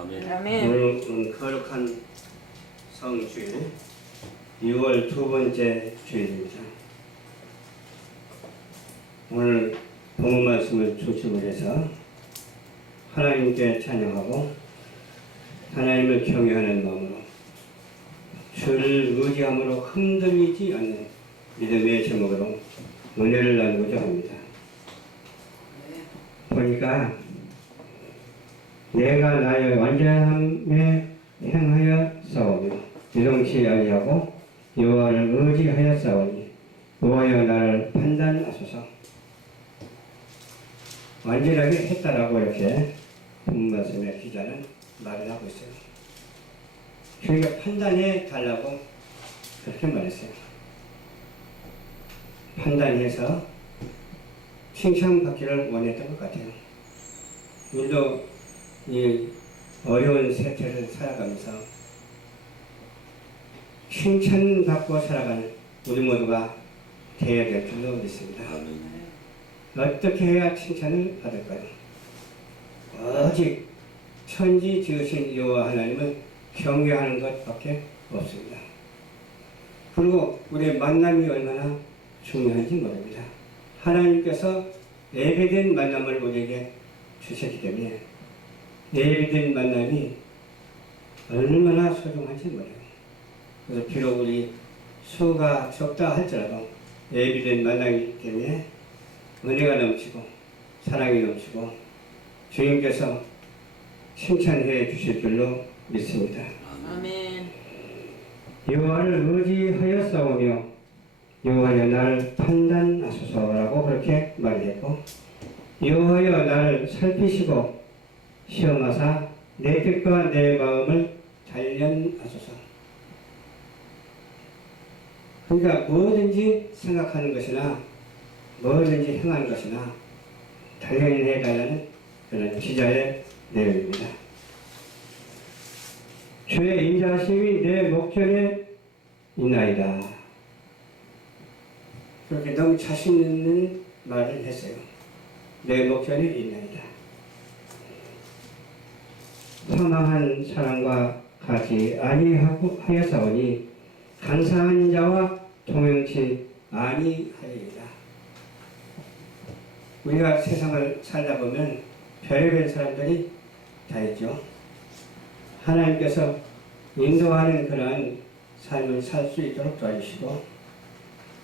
아멘. 오늘은 거룩한 성주일 6월 두 번째 주일입니다. 오늘 본문 말씀을 중심으로 해서 하나님께 찬양하고 하나님을 경외하는 마음으로 주를 의지함으로 흔들리지 않는 믿음의 제목으로 은혜를 나누고자 합니다. 보니까 내가 나의 완전함에 행하여 싸우며 유동치 아니하고 여호와를 의지하여 싸우니 여호와여 나를 판단하소서. 완전하게 했다라고 이렇게 본문 말씀의 기자는 말을 하고 있어요. 그러니까 판단해 달라고 그렇게 말했어요. 판단해서 칭찬받기를 원했던 것 같아요. 우리도 이 어려운 세태를 살아가면서 칭찬받고 살아가는 우리 모두가 되어야 될 줄로 믿습니다. 어떻게 해야 칭찬을 받을까요? 오직 천지 지으신 여호와 하나님을 경외하는 것밖에 없습니다. 그리고 우리의 만남이 얼마나 중요한지 모릅니다. 하나님께서 예배된 만남을 우리에게 주셨기 때문에 예배된 만남이 얼마나 소중한지 몰라요. 그래서 비록 우리 수가 적다 할지라도 예배된 만남이기 때문에 은혜가 넘치고 사랑이 넘치고 주님께서 칭찬해 주실 줄로 믿습니다. 아멘. 여호와를 의지하여 싸우며 여호와여 나를 판단하소서라고 그렇게 말했고, 여호와여 나를 살피시고 시험하사 내 뜻과 내 마음을 단련하소서. 그러니까 뭐든지 생각하는 것이나 뭐든지 행하는 것이나 단련해 달라는 그런 기자의 내용입니다. 주의 인자하심이 내 목전에 있나이다. 그렇게 너무 자신 있는 말을 했어요. 내 목전에 있나이다. 허망한 사람과 같이 아니하였사오니 간사한 자와 동행치 아니하리이다. 우리가 세상을 살다 보면 별의별 사람들이 다 있죠. 하나님께서 인도하는 그러한 삶을 살 수 있도록 도와주시고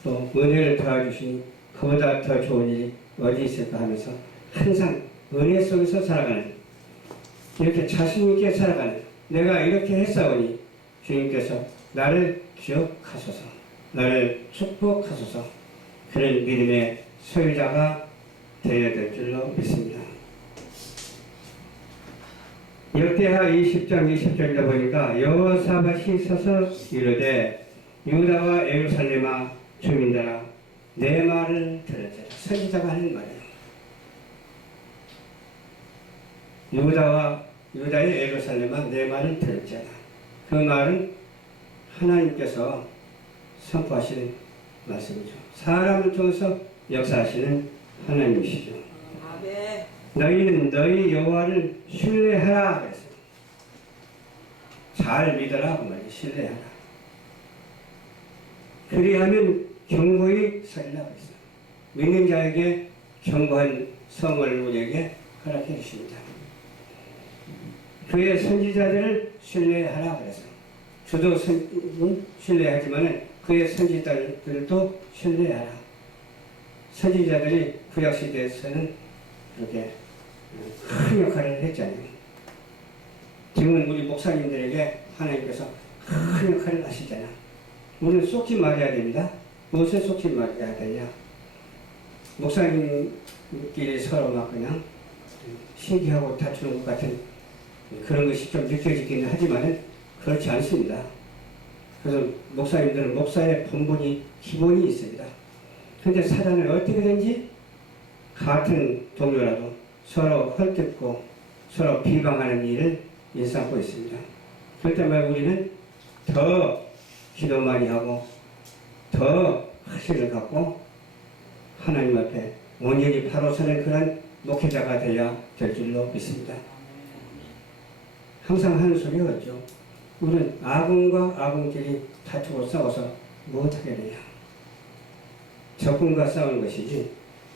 또 은혜를 도와주시니 그보다 더 좋은 일이 어디 있을까 하면서 항상 은혜 속에서 살아가는, 이렇게 자신있게 살아가는, 내가 이렇게 했사오니 주님께서 나를 기억하소서, 나를 축복하소서, 그런 믿음의 소유자가 되어야 될 줄로 믿습니다. 역대하 20장 20절에 보니까 여호사밧이 서서 이르되 유다와 예루살렘아 주민들아 내 말을 들으라. 선지자가 하는 말이에요. 유다의 예루살렘아 내 말을 들으라. 그 말은 하나님께서 선포하시는 말씀이죠. 사람을 통해서 역사하시는 하나님이시죠. 아멘. 너희는 너희 여호와를 신뢰하라 그랬어요. 잘 믿어라 그 말이에요. 신뢰하라. 그리하면 경고히 서리라 그랬어요. 믿는 자에게 경고한 성을 우리에게 허락해 주십니다. 그의 선지자들을 신뢰하라 그랬어요. 저도 신뢰하지만 그의 선지자들도 신뢰하라. 선지자들이 구약시대에서는 그렇게 큰 역할을 했잖아요. 지금은 우리 목사님들에게 하나님께서 큰 역할을 하시잖아요. 우리는 속지 말아야 됩니다. 무엇에 속지 말아야 되냐? 목사님끼리 서로 막 그냥 시기하고 다투는 것 같은 그런 것이 좀 느껴지기는 하지만 그렇지 않습니다. 그래서 목사님들은 목사의 본분이 기본이 있습니다. 그런데 사단은 어떻게든지 같은 동료라도 서로 헐뜯고 서로 비방하는 일을 일삼고 있습니다. 그럴 때마다 우리는 더 기도 많이 하고 더 확신을 갖고 하나님 앞에 온전히 바로 서는 그런 목회자가 되어야 될 줄로 믿습니다. 항상 하는 소리가 있죠. 우리는 아군과 아군끼리 다투고 싸워서 무엇하게 되냐. 적군과 싸우는 것이지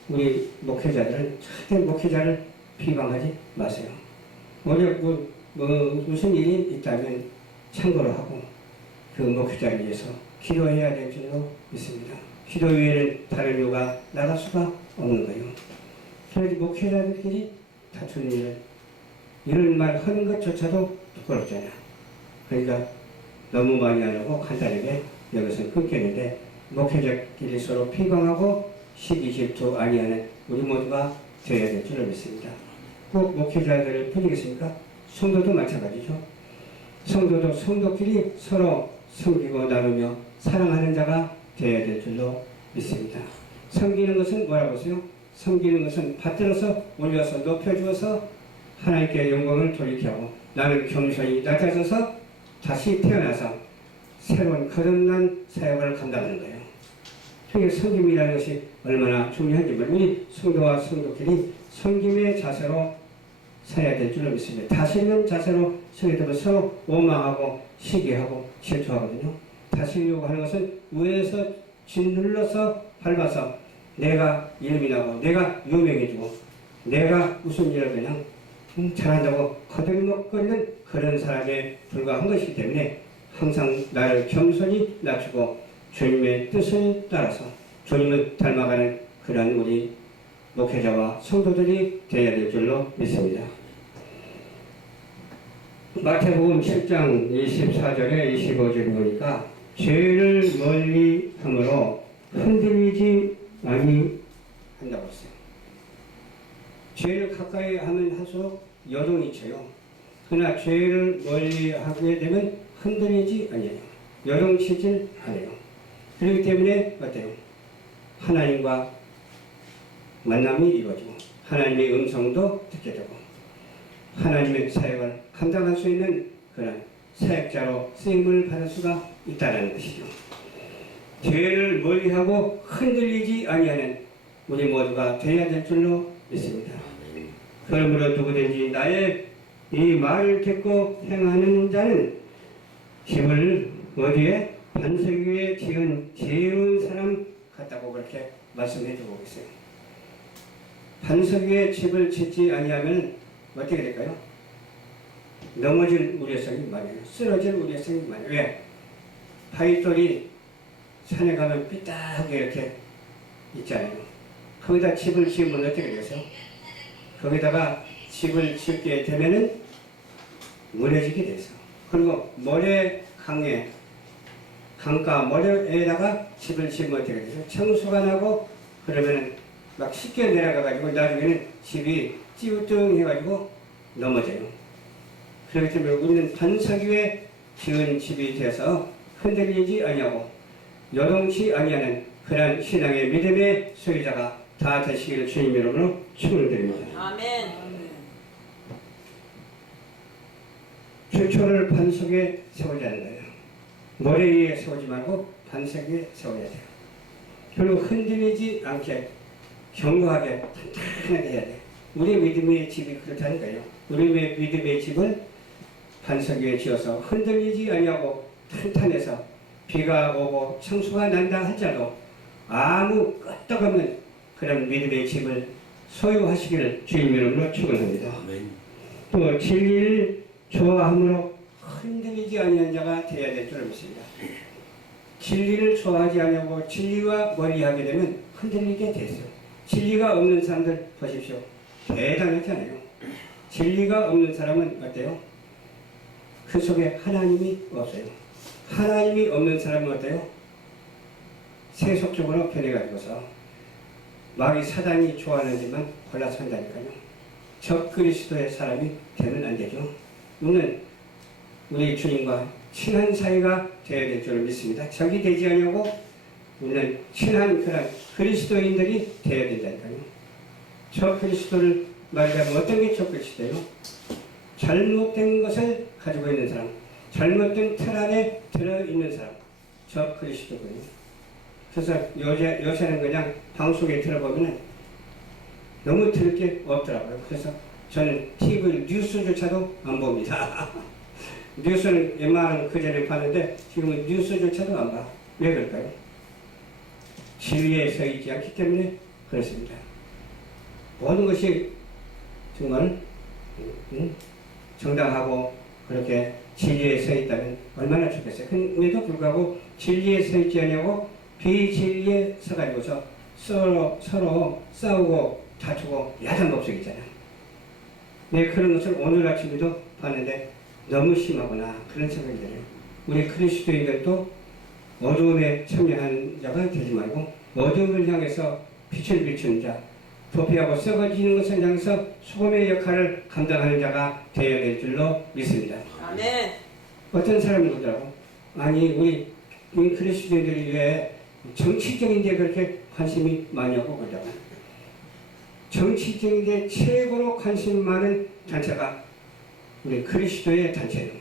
우리 목회자들은 절대 목회자를 비방하지 마세요. 무슨 일이 있다면 참고로 하고 그 목회자를 위해서 기도해야 될 줄로 믿습니다. 기도 외에는 다른 이유가 나갈 수가 없는 거예요. 그래서 목회자들끼리 다투는 일은 이런 말 하는 것조차도 부끄럽잖아요. 그러니까 너무 많이 안 하고 간단하게 여기서 끊겠는데 목회자끼리 서로 비방하고 시기 질투 아니하는 우리 모두가 되어야 될 줄로 믿습니다. 꼭 목회자들을 뿐이겠습니까? 성도도 마찬가지죠. 성도도 성도끼리 서로 섬기고 나누며 사랑하는 자가 되어야 될 줄로 믿습니다. 섬기는 것은 뭐라고 하세요? 섬기는 것은 받들어서 올려서 높여주어서 하나님께 영광을 돌리게 하고 나는 겸손히 낮아져서 다시 태어나서 새로운 거듭난 사역을 감당하는 거예요. 그러니까 섬김이라는 것이 얼마나 중요한지 우리 성도와 성도끼리 섬김의 자세로 서야 될 줄로 믿습니다. 다시 있는 자세로 서게 되면 서로 오망하고 시기하고 질투하거든요. 다시려고 하는 것은 위에서 짓눌러서 밟아서 내가 이름이 나고 내가 유명해지고 내가 무슨 일을 그냥 잘한다고 거들먹고 있는 그런 사람에 불과한 것이기 때문에 항상 나를 겸손히 낮추고 주님의 뜻을 따라서 주님을 닮아가는 그런 우리 목회자와 성도들이 되어야 될 줄로 믿습니다. 마태복음 10장 24절에 25절을 보니까 죄를 멀리 함으로 흔들리지 아니한다고 했어요. 죄를 가까이 하면 할수록 여동이 쳐요. 그러나 죄를 멀리 하게 되면 흔들리지 아니에요. 여동치질 않아요. 그렇기 때문에 어때요? 하나님과 만남이 이루어지고 하나님의 음성도 듣게 되고 하나님의 사역을 감당할 수 있는 그런 사역자로 쓰임을 받을 수가 있다는 것이죠. 죄를 멀리하고 흔들리지 아니하는 우리 모두가 되어야 될 줄로 믿습니다. 그러므로 누구든지 나의 이 말을 듣고 행하는 자는 집을 어디에 반석 위에 지은 지혜로운 사람 같다고 그렇게 말씀해 주고 있어요. 반석 위에 집을 짓지 아니하면 어떻게 될까요? 넘어질 우려성이 많아요. 쓰러질 우려성이 많아요. 왜? 바위돌이 산에 가면 삐딱하게 이렇게 있잖아요. 거기다 집을 지으면 어떻게 되겠어요? 거기다가 집을 짓게 되면은 무너지게 돼서 그리고 모래 강에 강가 모래에다가 집을 지으면 어떻게 되죠? 청소가 나고 그러면은 막 쉽게 내려가가지고 나중에는 집이 찌우뚱해가지고 넘어져요. 그렇기 때문에 우리는 반석 위에 지은 집이 되어서 흔들리지 아니하고 요동치 아니하는 그런 신앙의 믿음의 소유자가 다 되시기를 주님 이름으로 축원드립니다. 아멘. 최초를 반석에 세우자는 거예요. 모래 위에 세우지 말고 반석 위에 세워야 돼요. 그리고 흔들리지 않게 견고하게 탄탄하게 해야 돼요. 우리 믿음의 집이 그렇다는 거예요. 우리 믿음의 집을 반석 위에 지어서 흔들리지 아니하고 탄탄해서 비가 오고 청수가 난다 할지라도 아무 끄떡없는 그런 믿음의 집을 소유하시기를 주님 이름으로 축원합니다. 또 진리를 좋아함으로 흔들리지 아니한 자가 되어야 될 줄 믿습니다. 진리를 좋아하지 아니하고 진리와 멀리하게 되면 흔들리게 됐어요. 진리가 없는 사람들 보십시오. 대단하잖아요. 진리가 없는 사람은 어때요? 그 속에 하나님이 없어요. 하나님이 없는 사람은 어때요? 세속적으로 변해가지고서 마귀 사단이 좋아하는 데만 골라서 한다니까요. 적 그리스도의 사람이 되면 안 되죠. 우리 주님과 친한 사이가 되어야 될 줄 믿습니다. 적이 되지 않냐고 우리는 친한 그런 그리스도인들이 되어야 된다니까요. 적 그리스도를 말하자면 어떤 게 적 그리스도예요? 잘못된 것을 가지고 있는 사람, 잘못된 틀 안에 들어있는 사람, 적 그리스도거든요. 그래서 요새는 그냥 방송에 들어보면 너무 들을 게 없더라고요. 그래서 저는 TV 뉴스조차도 안 봅니다. 뉴스는 웬만하면 그전에 봤는데 지금은 뉴스조차도 안 봐. 왜 그럴까요? 진리에 서 있지 않기 때문에 그렇습니다. 모든 것이 정말 정당하고 그렇게 진리에 서 있다면 얼마나 좋겠어요. 그럼에도 불구하고 진리에 서 있지 않냐고 비진리에 서가지고서 서로 싸우고 다투고 야단 법석 있잖아요. 네, 그런 것을 오늘 아침에도 봤는데 너무 심하구나 그런 생각이 들어요. 우리 그리스도인들도 어두움에 참여하는 자가 되지 말고 어두움을 향해서 빛을 비추는 자, 도피하고 썩어지는 것을 향해서 소금의 역할을 감당하는 자가 되어야 될 줄로 믿습니다. 아멘. 어떤 사람이 그러더라고. 아니 우리 그리스도인들이 왜 정치적인 데 그렇게 관심이 많냐고 그러더라고. 정치적인 데 최고로 관심 많은 단체가 우리 그리스도의 단체예요.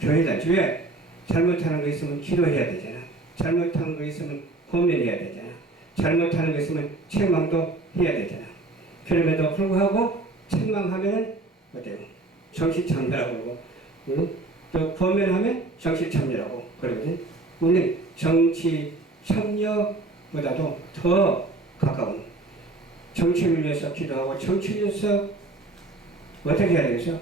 교회 단체. 왜? 잘못하는 거 있으면 기도해야 되잖아. 잘못하는 거 있으면 고민해야 되잖아. 잘못하는 거 있으면 책망도 해야 되잖아. 그럼에도 불구하고 책망하면 어때요? 정치참여라고 그러고 또 권면하면 정치참여라고 그러거든. 우리는 정치 참여보다도 더 가까운 정치를 위해서 기도하고 정치를 위해서 어떻게 해야 되겠어?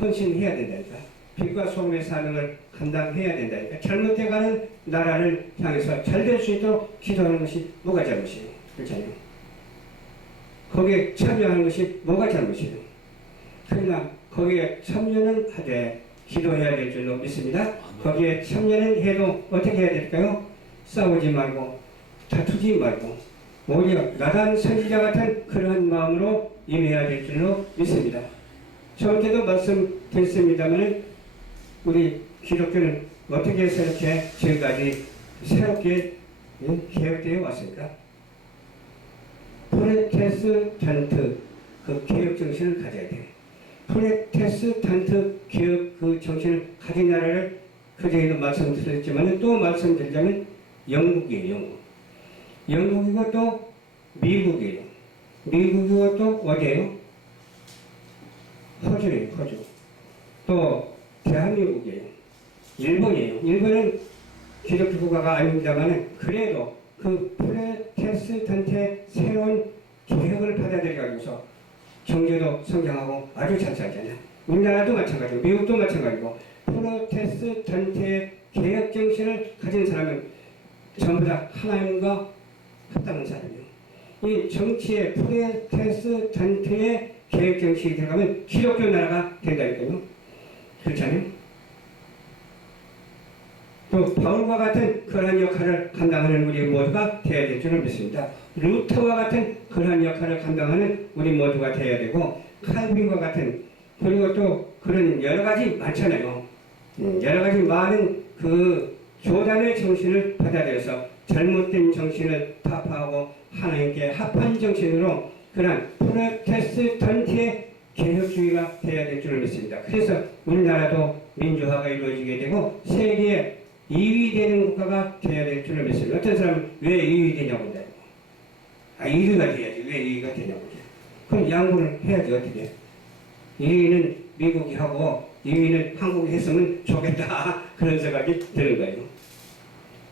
헌신해야 된다니까. 빛과 소금의 사명을 감당해야 된다니까. 잘못돼가는 나라를 향해서 잘 될 수 있도록 기도하는 것이 뭐가 잘못이에요? 그렇잖아요. 거기에 참여하는 것이 뭐가 잘못이에요? 그러나 거기에 참여는 하되 기도해야 될 줄로 믿습니다. 거기에 참여는 해도 어떻게 해야 될까요? 싸우지 말고 다투지 말고 오히려 나단 선지자 같은 그런 마음으로 임해야 될 줄로 믿습니다. 저번 때도 말씀드렸습니다만 우리 기독교는 어떻게 해서 이렇게 지금까지 새롭게 개혁되어 왔습니까? 프로테스탄트 그 개혁 정신을 가져야 돼요. 프로테스탄트 개혁 그 정신을 가진 나라를 그전에도 말씀드렸지만 또 말씀드리자면 영국이에요. 영국이고 또 미국이에요. 미국이고 또 어디예요? 호주예요. 호주. 또 대한민국이에요. 일본이에요. 일본은 기독교 국가가 아닙니다만 그래도 그 프로테스탄트의 새로운 개혁을 받아들여가지고서 경제도 성장하고 아주 잘 살잖아요. 우리나라도 마찬가지고 미국도 마찬가지고 프로테스탄트의 개혁 정신을 가진 사람은 전부 다 하나님과 합당한 사람이에요. 이 정치의 프로테스탄트의 개혁 정신이 들어가면 기독교 나라가 된다니까요. 그렇잖아요. 또 바울과 같은 그러한 역할을 감당하는 우리 모두가 되어야 될 줄을 믿습니다. 루터와 같은 그러한 역할을 감당하는 우리 모두가 되어야 되고 칼빈과 같은 그리고 또 그런 여러 가지 많잖아요. 여러 가지 많은 그 교단의 정신을 받아들여서 잘못된 정신을 타파하고 하나님께 합한 정신으로 그런 프로테스탄트의 개혁주의가 되어야 될 줄을 믿습니다. 그래서 우리나라도 민주화가 이루어지게 되고 세계에 2위 되는 국가가 되어야 될 줄을 믿습니다. 어떤 사람은 왜 2위 되냐고 그래요. 1위가 돼야지. 왜 2위가 되냐고 그래요. 그럼 양보를 해야지 어떻게. 1위는 미국이 하고 2위는 한국이 했으면 좋겠다. 그런 생각이 드는 거예요.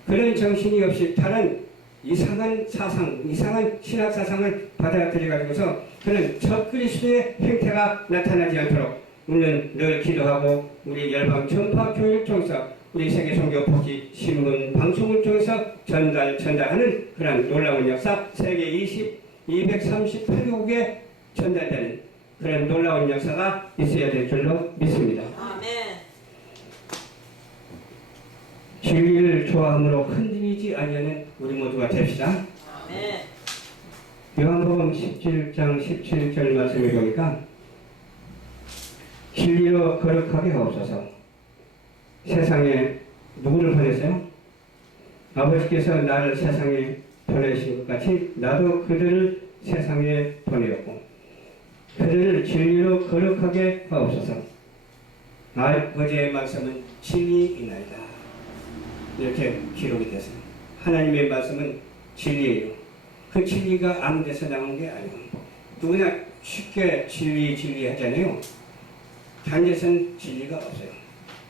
그런 정신이 없이 다른 이상한 사상, 이상한 신학 사상을 받아들여가지고서 그런 적그리스도의 행태가 나타나지 않도록 우리는 늘 기도하고 우리 열방 전파 교육을 통해서 우리 세계 선교 포지 신문 방송을 통해서 전달하는 그런 놀라운 역사 세계 238개국에 전달되는 그런 놀라운 역사가 있어야 될 줄로 믿습니다. 아멘. 진리를 좋아함으로 흔들리지 아니하는 우리 모두가 됩시다. 아멘. 요한복음 17장 17절 말씀을 보니까 진리로 거룩하게 하옵소서. 세상에 누구를 보냈어요? 아버지께서 나를 세상에 보내신 것 같이 나도 그들을 세상에 보내었고 그들을 진리로 거룩하게 하옵소서. 아버지의 말씀은 진리이나이다. 이렇게 기록이 됐어요. 하나님의 말씀은 진리예요. 그 진리가 아무 데서 나온 게 아니에요. 누구나 쉽게 진리 하잖아요. 단에서는 진리가 없어요.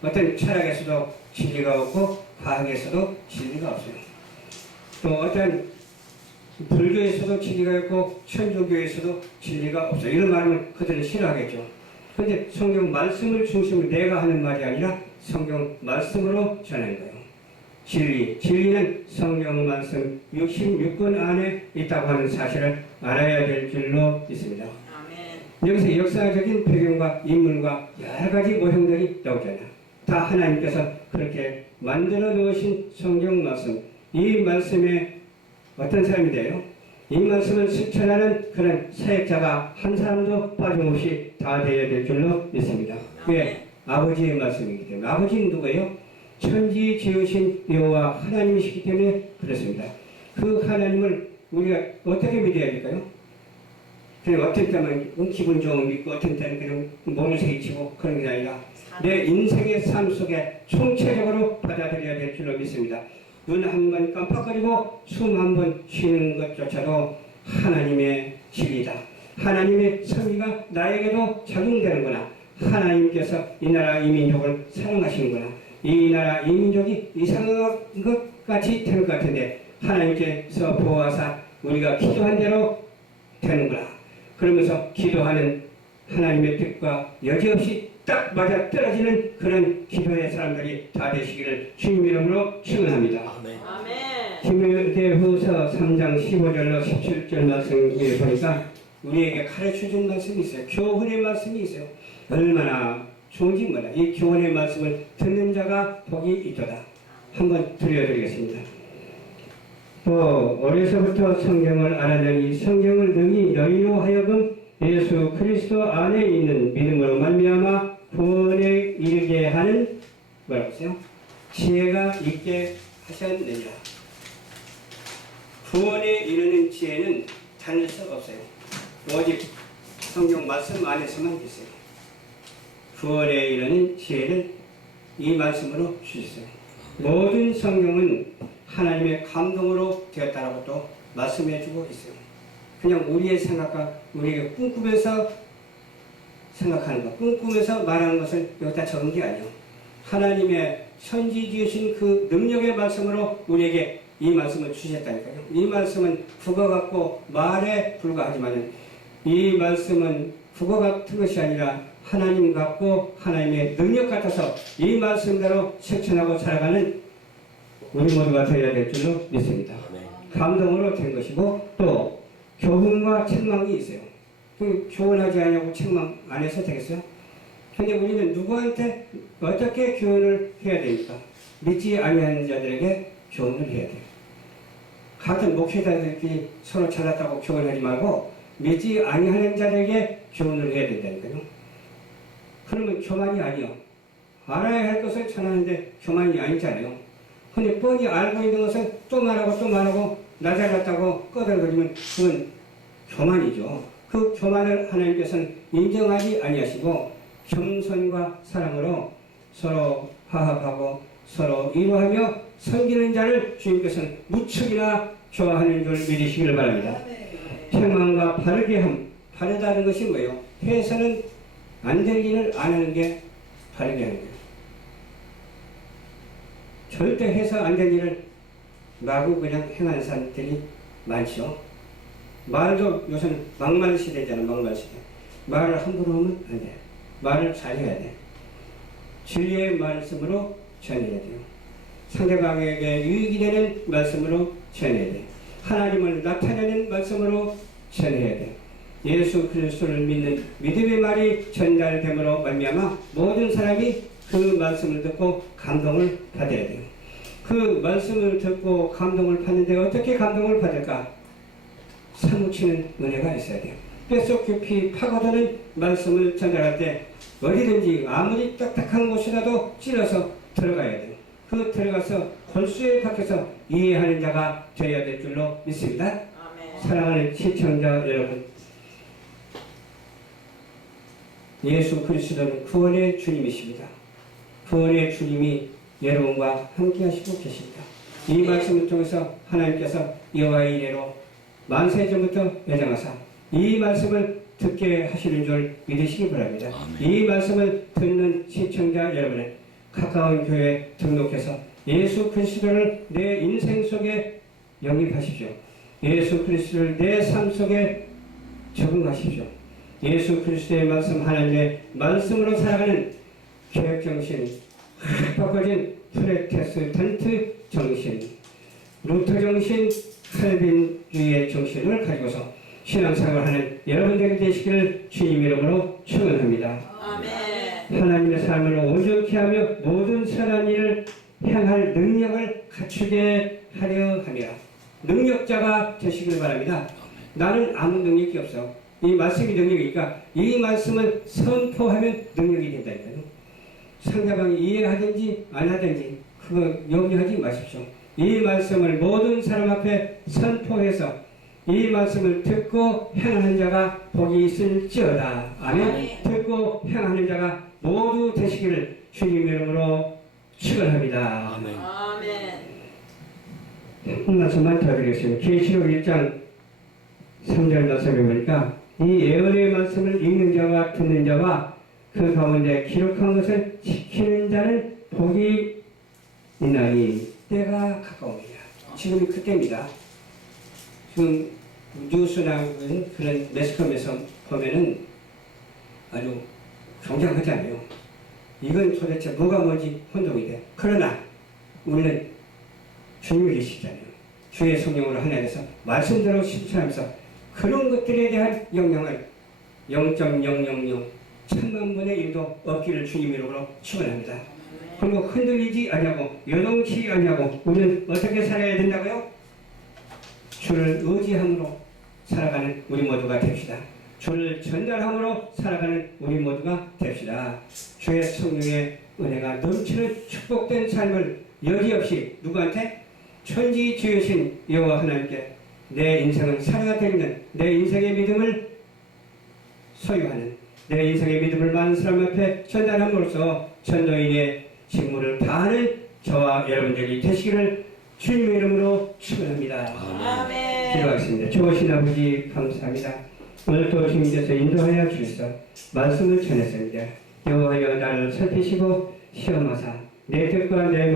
어떤 철학에서도 진리가 없고 과학에서도 진리가 없어요. 또 어떤 불교에서도 진리가 있고 천주교에서도 진리가 없어요. 이런 말하면 그들은 싫어하겠죠. 그런데 성경 말씀을 중심으로 내가 하는 말이 아니라 성경 말씀으로 전하는 거예요. 진리는 성경 말씀 66권 안에 있다고 하는 사실을 알아야 될 줄로 믿습니다. 아멘. 여기서 역사적인 배경과 인물과 여러 가지 모형들이 나오잖아요. 다 하나님께서 그렇게 만들어 놓으신 성경 말씀, 이 말씀에 어떤 사람이 돼요? 이 말씀을 실천하는 그런 사역자가 한 사람도 빠짐없이 다 되어야 될 줄로 믿습니다. 왜? 아버지의 말씀이기 때문에. 아버지는 누구예요? 천지 지으신 여호와 하나님이시기 때문에 그렇습니다. 그 하나님을 우리가 어떻게 믿어야 될까요? 그냥 어떤 때는 기분 좋으면 믿고 어떤 때는 그냥 몸을 치고 그런 게 아니라 내 인생의 삶 속에 총체적으로 받아들여야 될 줄로 믿습니다. 눈 한 번 깜빡거리고 숨 한 번 쉬는 것조차도 하나님의 진리다. 하나님의 섭리가 나에게도 적용되는구나. 하나님께서 이 나라 이 민족을 사랑하시는구나. 이 나라 이 민족이 이상한 것 같이 되는 것 같은데 하나님께서 보호하사 우리가 기도한 대로 되는구나. 그러면서 기도하는 하나님의 뜻과 여지없이 딱 맞아 떨어지는 그런 기도의 사람들이 다 되시기를 주님 이름으로 축원합니다. 아멘. 디모데후서 3장 15절로 17절 말씀에 보니까 우리에게 가르쳐준 말씀이 있어요. 교훈의 말씀이 있어요. 얼마나 좋은지 몰라. 이 교훈의 말씀을 듣는 자가 복이 있도다. 한번 들려드리겠습니다. 어려서부터 성경을 알아내니 성경을 능히 너희로 하여금 예수 그리스도 안에 있는 믿음으로 말미암아 구원에 이르게 하는 뭐라고 했어요? 지혜가 있게 하셨느니라. 구원에 이르는 지혜는 다른 수 없어요. 오직 성경 말씀 안에서만 있어요. 구원에 이르는 지혜를 이 말씀으로 주셨어요. 모든 성경은 하나님의 감동으로 되었다라고 또 말씀해주고 있어요. 그냥 우리의 생각과 우리에게 꿈꾸면서 생각하는 것, 꿈꾸면서 말하는 것을 여기다 적은 게 아니에요. 하나님의 천지 지으신 그 능력의 말씀으로 우리에게 이 말씀을 주셨다니까요. 이 말씀은 국어 같고 말에 불과하지만 이 말씀은 국어 같은 것이 아니라 하나님 같고 하나님의 능력 같아서 이 말씀대로 실천하고 살아가는 우리 모두가 되어야 될 줄로 믿습니다. 감동으로 된 것이고 또 교훈과 책망이 있어요. 그 교훈하지 않냐고 책망 안 해서 되겠어요? 근데 우리는 누구한테 어떻게 교훈을 해야 됩니까? 믿지 아니하는 자들에게 교훈을 해야 돼요. 같은 목회자들끼리 서로 잘났다고 교훈하지 말고 믿지 아니하는 자들에게 교훈을 해야 된다니까요. 그러면 교만이 아니요. 알아야 할 것을 전하는데 교만이 아니잖아요. 근데 뻔히 알고 있는 것을 또 말하고 나 잘났다고 꺼들거리면 그건 교만이죠. 그 교만을 하나님께서는 인정하지 아니하시고 겸손과 사랑으로 서로 화합하고 서로 위로하며 섬기는 자를 주님께서는 무척이나 좋아하는 줄 믿으시기를 바랍니다. 책망과 바르게 함, 바르다는 것이 뭐예요? 해서는 안 될 일을 안 하는 게 바르게 하는 거예요. 절대 해서 안 될 일을 마구 그냥 행하는 사람들이 많죠. 말도 요새는 막말 시대잖아. 막말 시대. 말을 함부로 하면 안 돼. 말을 잘해야 돼. 진리의 말씀으로 전해야 돼요. 상대방에게 유익이 되는 말씀으로 전해야 돼. 하나님을 나타내는 말씀으로 전해야 돼. 예수 그리스도를 믿는 믿음의 말이 전달됨으로 말미암아 모든 사람이 그 말씀을 듣고 감동을 받아야 돼요. 그 말씀을 듣고 감동을 받는데 어떻게 감동을 받을까? 사무치는 은혜가 있어야 돼요. 뼛속 깊이 파고드는 말씀을 전달할 때 어디든지 아무리 딱딱한 곳이라도 찔러서 들어가야 돼요. 그 들어가서 골수에 박혀서 이해하는 자가 되어야 될 줄로 믿습니다. 아멘. 사랑하는 시청자 여러분, 예수 그리스도는 구원의 주님이십니다. 구원의 주님이 여러분과 함께 하시고 계십니다. 이 말씀을 통해서 하나님께서 여호와의 이래로 만세전부터 예정하사 이 말씀을 듣게 하시는 줄 믿으시기 바랍니다. 아멘. 이 말씀을 듣는 시청자 여러분은 가까운 교회에 등록해서 예수 그리스도를 내 인생 속에 영입하십시오. 예수 그리스도를 내 삶 속에 적응하십시오. 예수 그리스도의 말씀, 하나님의 말씀으로 살아가는 개혁정신, 바꿔진 프로테스탄트 정신, 루터 정신, 칼빈주의의 정신을 가지고서 신앙생활하는 여러분들이 되시기를 주님 이름으로 축원합니다. 아멘. 하나님의 삶을 온전케 하며 모든 선한 일을 행할 능력을 갖추게 하려 함이라. 능력자가 되시기를 바랍니다. 나는 아무 능력이 없어. 이 말씀이 능력이니까 이 말씀을 선포하면 능력이 된다니까요. 상대방이 이해하든지 안 하든지 그거 염려하지 마십시오. 이 말씀을 모든 사람 앞에 선포해서 이 말씀을 듣고 행하는 자가 복이 있을지어다. 아멘. 듣고 행하는 자가 모두 되시기를 주님 이름으로 축원합니다. 아멘. 아멘. 한 말씀만 더 드리겠습니다. 계시록 1장 3절 말씀에 보니까 이 예언의 말씀을 읽는 자와 듣는 자와 그 가운데 기록한 것을 지키는 자는 복이 있나니 때가 가까우니라. 지금이 그때입니다. 지금 뉴스나 그런 매스컴에서 보면은 아주 경장하잖아요. 이건 도대체 뭐가 뭔지 혼동이 돼. 그러나 우리는 주님이 계시잖아요. 주의 성령으로 하나님께서 말씀대로 실천하면서 그런 것들에 대한 영향을 0.000 천만 분의 1도 없기를 주님 이름으로 축원합니다. 그리고 흔들리지 아니하고 요동치 아니하고 우리는 어떻게 살아야 된다고요? 주를 의지함으로 살아가는 우리 모두가 됩시다. 주를 전달함으로 살아가는 우리 모두가 됩시다. 주의 성령의 은혜가 넘치는 축복된 삶을 여지없이 누구한테? 천지주여신 여호와 하나님께 내 인생은 살아야 되는 내 인생의 믿음을 소유하는 내 인생의 믿음을 많은 사람 앞에 전달함으로써 전도인의 직무를 다하는 저와 여러분들이 되시기를 주님의 이름으로 축원합니다. 아멘. 기도하겠습니다. 좋으신 아버지 감사합니다. 오늘도 주님께서 인도하여 주셔서 말씀을 전했습니다. 여호와여 나를 살피시고 시험하사 내 뜻과 내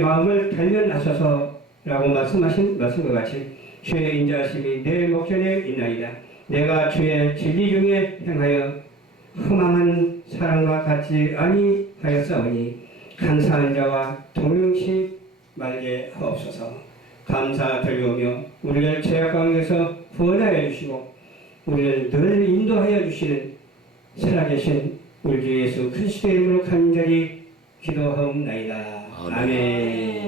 마음을 단련하소서라고 말씀하신 말씀과 같이 주의 인자하심이 내 목전에 있나이다. 내가 주의 진리 중에 행하여 허망한 사람과 같지 아니하였사오니 감사한 자와 동행치 말게 하옵소서. 감사드리오며 우리를 죄악 가운데서 구원하여 주시고 우리를 늘 인도하여 주시는 살아계신 우리 주 예수 그리스도의 이름으로 간절히 기도하옵나이다. 아멘.